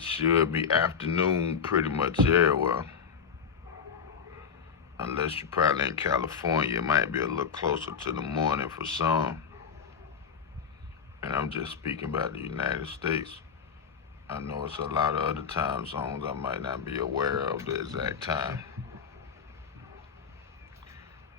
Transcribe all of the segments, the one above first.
It should be afternoon pretty much everywhere. Unless you're probably in California, it might be a little closer to the morning for some. And I'm just speaking about the United States. I know it's a lot of other time zones I might not be aware of the exact time.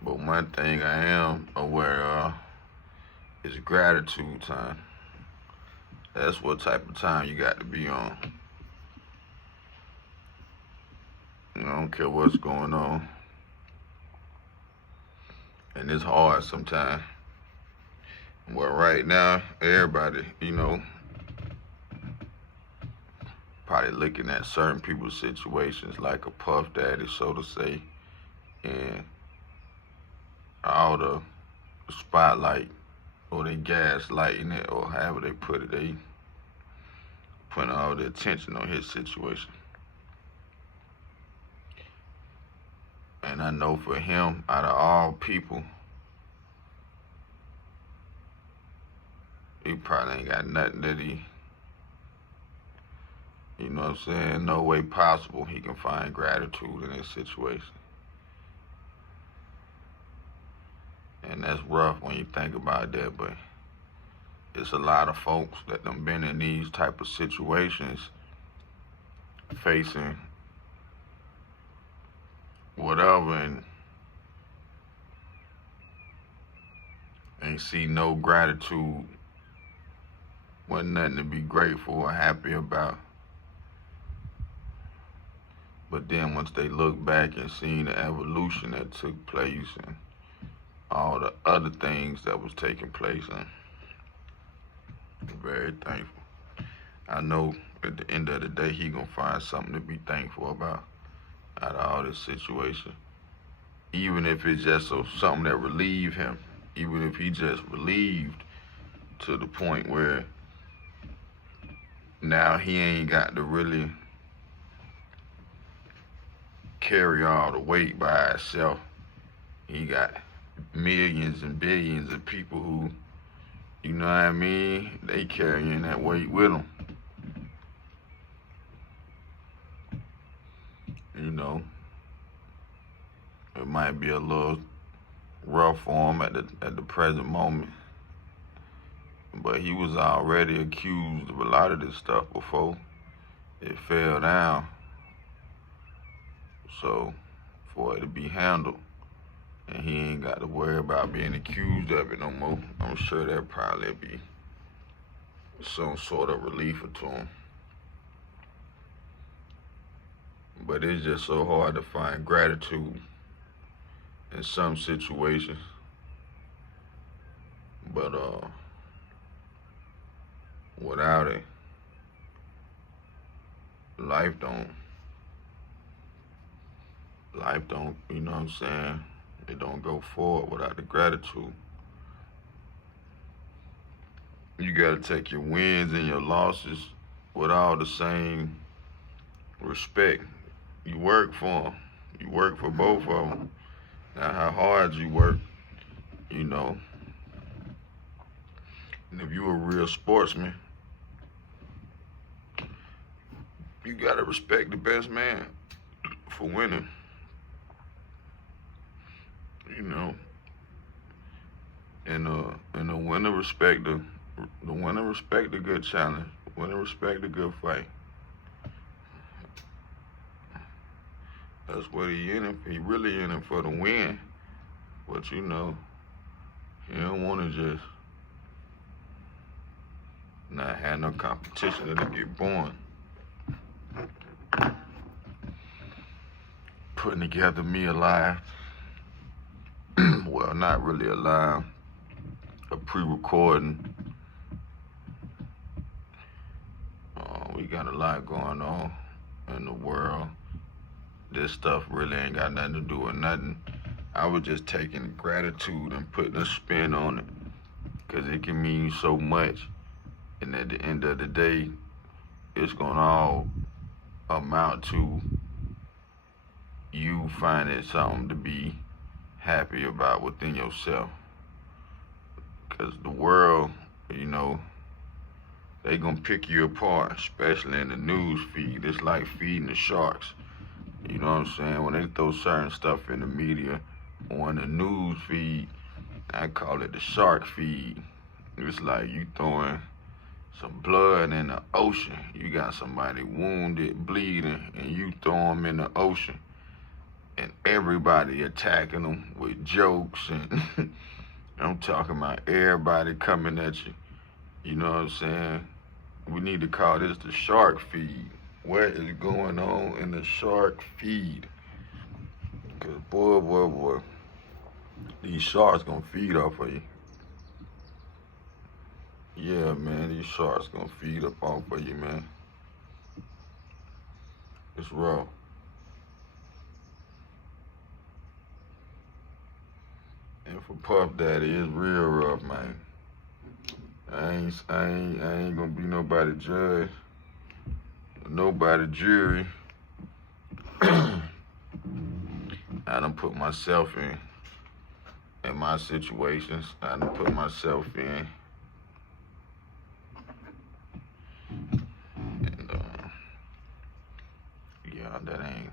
But one thing I am aware of is gratitude time. That's what type of time you got to be on. I don't care what's going on. And it's hard sometimes. Well, right now, everybody, probably looking at certain people's situations like a puff daddy, so to say, and all the spotlight or they gaslighting it or however they put it, they putting all the attention on his situation. And I know for him, out of all people, he probably ain't got nothing that he, you know what I'm saying, no way possible he can find gratitude in this situation. And that's rough when you think about that, but it's a lot of folks that done been in these type of situations facing whatever and ain't see no gratitude, wasn't nothing to be grateful or happy about. But then once they look back and see the evolution that took place and all the other things that was taking place, and I'm very thankful. I know at the end of the day he gonna find something to be thankful about out of all this situation. Even if it's just something that relieve him, even if he just relieved to the point where now he ain't got to really carry all the weight by himself. He got millions and billions of people who, you know what I mean, they carrying that weight with them. You know, it might be a little rough for him at the present moment, but he was already accused of a lot of this stuff before it fell down. So for it to be handled and he ain't got to worry about being accused of it no more, I'm sure that'll probably be some sort of relief to him. But it's just so hard to find gratitude in some situations. But without it, life don't, you know what I'm saying? It don't go forward without the gratitude. You gotta take your wins and your losses with all the same respect. You work for them. You work for both of them. Now, how hard you work, you know. And if you're a real sportsman, you gotta respect the best man for winning. You know, and the winner respect the winner respect a good challenge. The winner respect a good fight. That's what he in it. He really in it for the win. But you know, he don't want to just not have no competition to get born. Putting together Me Alive. Well, not really alive. A pre-recording. We got a lot going on in the world. This stuff really ain't got nothing to do with nothing. I was just taking gratitude and putting a spin on it, because it can mean so much. And at the end of the day, it's gonna all amount to you finding something to be happy about within yourself. Because the world, you know, they gonna pick you apart, especially in the news feed. It's like feeding the sharks. You know what I'm saying? When they throw certain stuff in the media or in the news feed, I call it the shark feed. It's like you throwing some blood in the ocean. You got somebody wounded, bleeding, and you throw them in the ocean. And everybody attacking them with jokes. And I'm talking about everybody coming at you. You know what I'm saying? We need to call this the shark feed. What is going on in the shark feed? Because boy, these sharks gonna feed off of you. Yeah, man, these sharks gonna feed up off of you, man. It's rough. And for Puff Daddy, it's real rough, man. I ain't gonna be nobody judge, nobody jury. I done put myself in my situations. I done put myself in. And yeah, that ain't.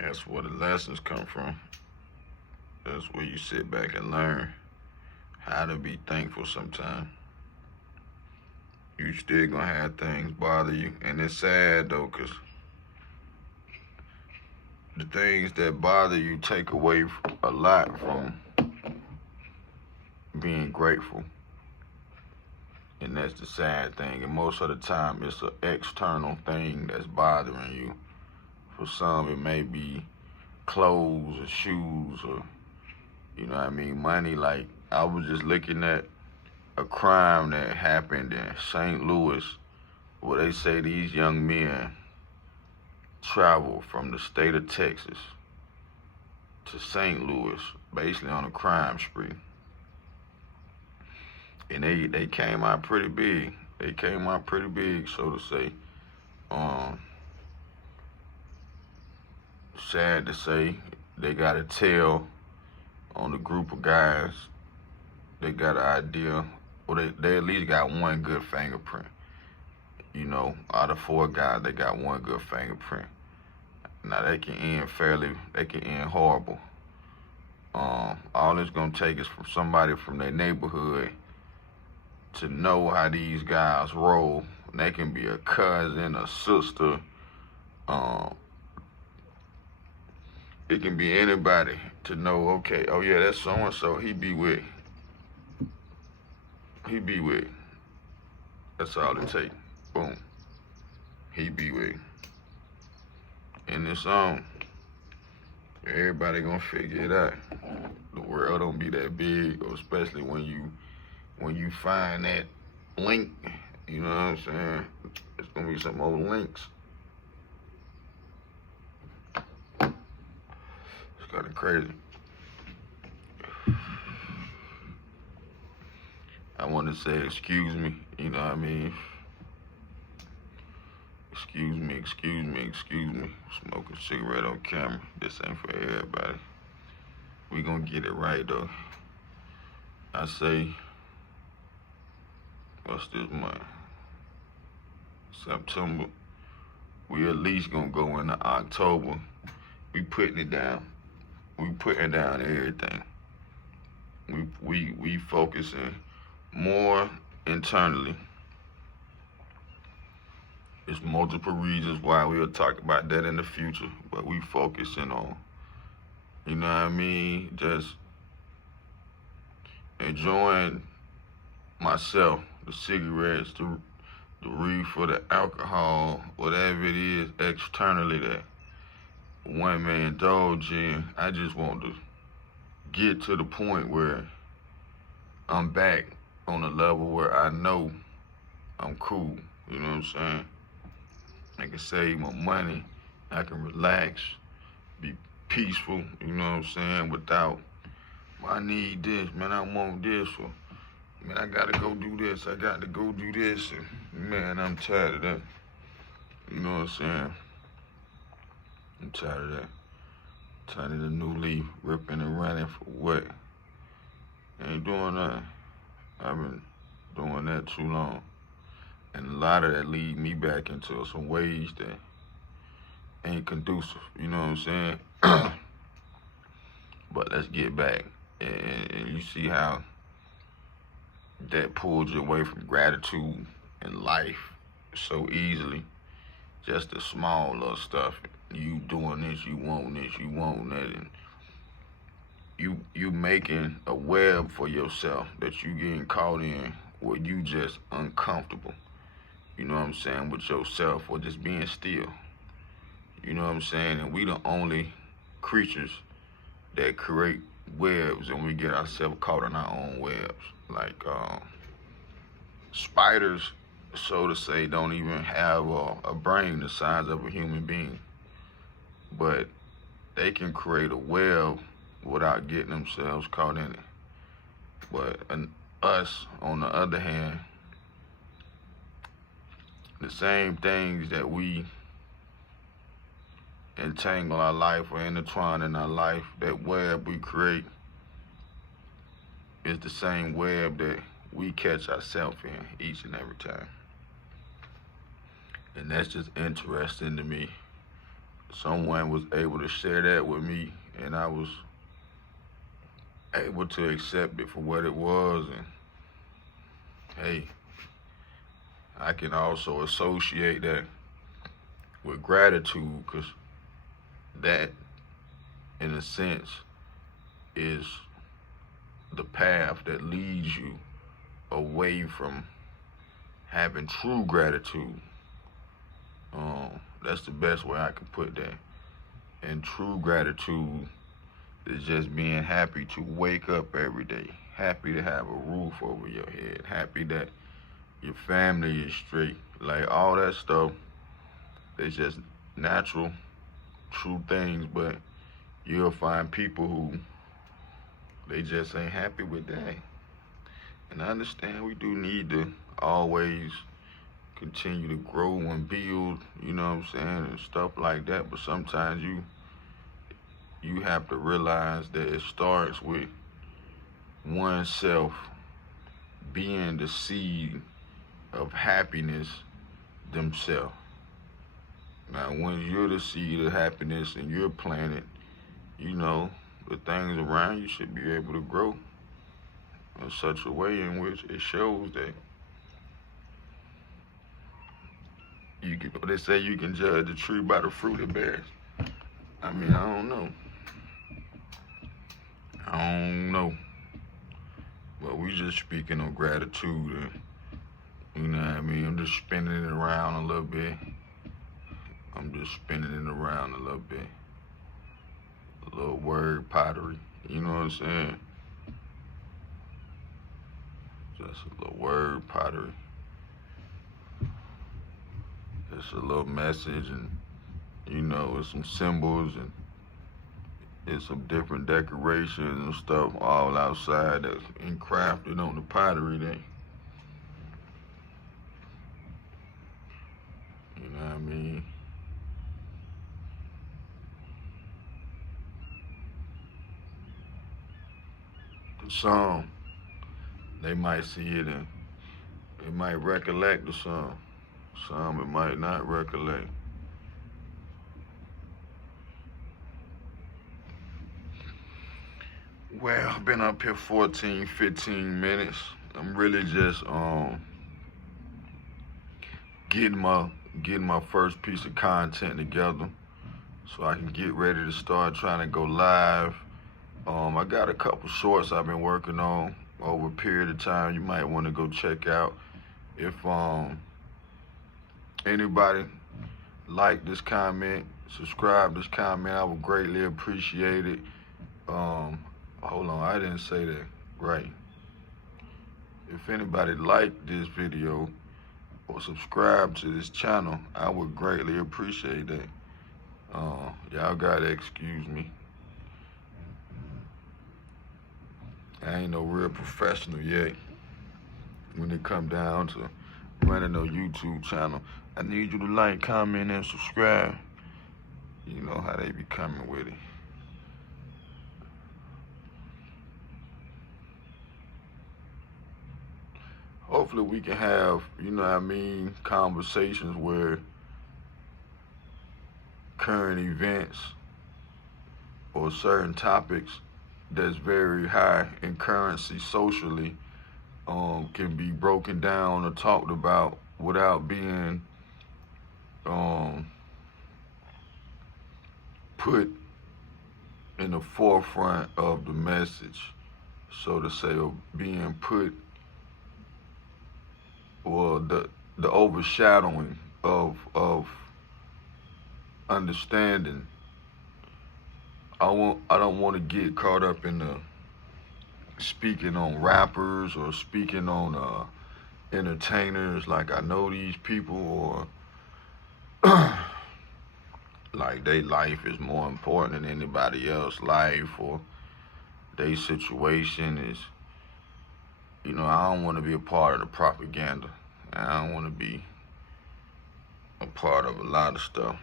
That's where the lessons come from. That's where you sit back and learn how to be thankful sometimes. You still gonna have things bother you. And it's sad though, cause the things that bother you take away a lot from being grateful. And that's the sad thing. And most of the time it's an external thing that's bothering you. For some, it may be clothes or shoes or, you know what I mean, money. Like, I was just looking at a crime that happened in St. Louis where they say these young men traveled from the state of Texas to St. Louis, basically on a crime spree. And they came out pretty big. They came out pretty big, so to say. Sad to say, they got a tail on the group of guys. They got an idea, well, they at least got one good fingerprint. You know, out of 4 guys, they got one good fingerprint. Now they can end horrible. All it's gonna take is from somebody from their neighborhood to know how these guys roll. They can be a cousin, a sister. It can be anybody to know, okay, oh yeah, that's so-and-so, he be with. That's all it takes. Boom. He be with. And it's on. Everybody gonna figure it out. The world don't be that big, or especially when you find that link, you know what I'm saying? It's gonna be some old links. It's kinda crazy. I want to say excuse me, you know what I mean? Excuse me. Smoking a cigarette on camera. This ain't for everybody. We gonna get it right though. I say, what's this month? September. We at least gonna go into October. We putting it down. We putting down everything. We focusing more internally. There's multiple reasons why we'll talk about that in the future, but we focusing on, you know what I mean, just enjoying myself, the cigarettes, the reefer, the alcohol, whatever it is externally that one may indulge in. I just want to get to the point where I'm back on a level where I know I'm cool, you know what I'm saying? I can save my money, I can relax, be peaceful, you know what I'm saying, without, I need this, man, I want this, or, man, I gotta go do this, and man, I'm tired of that, you know what I'm saying? I'm tired of that. Turning a new leaf, ripping and running for what? Ain't doing nothing. I've been doing that too long. And a lot of that lead me back into some ways that ain't conducive. You know what I'm saying? But let's get back. And you see how that pulled you away from gratitude in life so easily. Just the small little stuff. You doing this, you want this, you want that, and you making a web for yourself that you getting caught in where you just uncomfortable. You know what I'm saying, with yourself or just being still. You know what I'm saying? And we the only creatures that create webs and we get ourselves caught in our own webs. Like spiders, so to say, don't even have a brain the size of a human being. But they can create a web without getting themselves caught in it. But us, on the other hand, the same things that we entangle our life or intertwine in our life, that web we create is the same web that we catch ourselves in each and every time. And that's just interesting to me. Someone was able to share that with me, and I was able to accept it for what it was. And hey, I can also associate that with gratitude, because that, in a sense, is the path that leads you away from having true gratitude. That's the best way I can put that. And true gratitude is just being happy to wake up every day, happy to have a roof over your head, happy that your family is straight. Like, all that stuff is just natural, true things, but you'll find people who they just ain't happy with that. And I understand we do need to always continue to grow and build, you know what I'm saying, and stuff like that. But sometimes you have to realize that it starts with oneself being the seed of happiness themselves. Now, when you're the seed of happiness and you're planted, you know, the things around you should be able to grow in such a way in which it shows that they say you can judge a tree by the fruit it bears. I mean, I don't know. But we just speaking of gratitude, and you know what I mean? I'm just spinning it around a little bit. A little word pottery. You know what I'm saying? Just a little word pottery. It's a little message, and you know, it's some symbols, and it's some different decorations and stuff all outside that's crafted on the pottery there. You know what I mean? The song, they might see it and it might recollect the song. Some it might not recollect. Well, I've been up here 14, 15 minutes. I'm really just getting my first piece of content together so I can get ready to start trying to go live. I got a couple shorts I've been working on over a period of time you might want to go check out. If anybody like this comment, subscribe this comment, I would greatly appreciate it. Hold on, I didn't say that right. If anybody liked this video or subscribe to this channel, I would greatly appreciate that. Y'all gotta excuse me. I ain't no real professional yet when it come down to running a YouTube channel. I need you to like, comment, and subscribe. You know how they be coming with it. hopefully we can have, you know what I mean, conversations where current events or certain topics that's very high in currency socially can be broken down or talked about without being um, put in the forefront of the message, so to say, or being put, or the overshadowing of understanding. I don't want to get caught up in the speaking on rappers or speaking on entertainers like I know these people, or like their life is more important than anybody else's life, or their situation is, you know, I don't want to be a part of the propaganda. I don't want to be a part of a lot of stuff.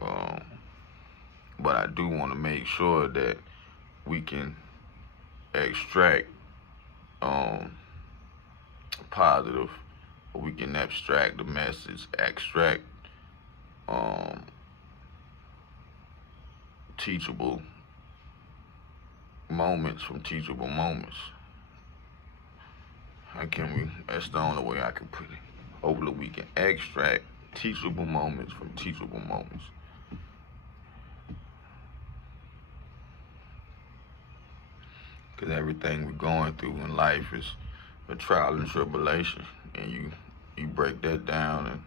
Um, but I do want to make sure that we can extract positive, or we can abstract the message, extract um, teachable moments from teachable moments. How can we? That's the only way I can put it. Hopefully, we can extract teachable moments from teachable moments. Because everything we're going through in life is a trial and tribulation, and you break that down, and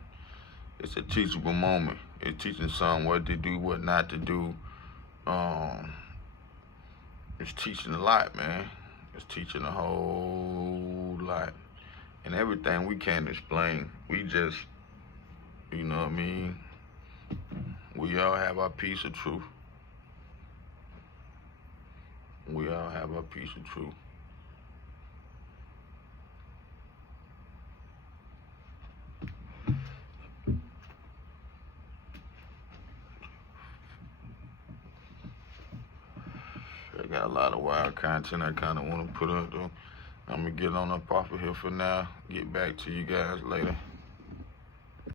it's a teachable moment. It's teaching someone what to do, what not to do. It's teaching a lot, man. It's teaching a whole lot, and everything we can't explain. We just, you know what I mean. We all have our piece of truth. We all have our piece of truth. I got a lot of wild content I kind of want to put up, though. I'm going to get on up off of here for now. Get back to you guys later.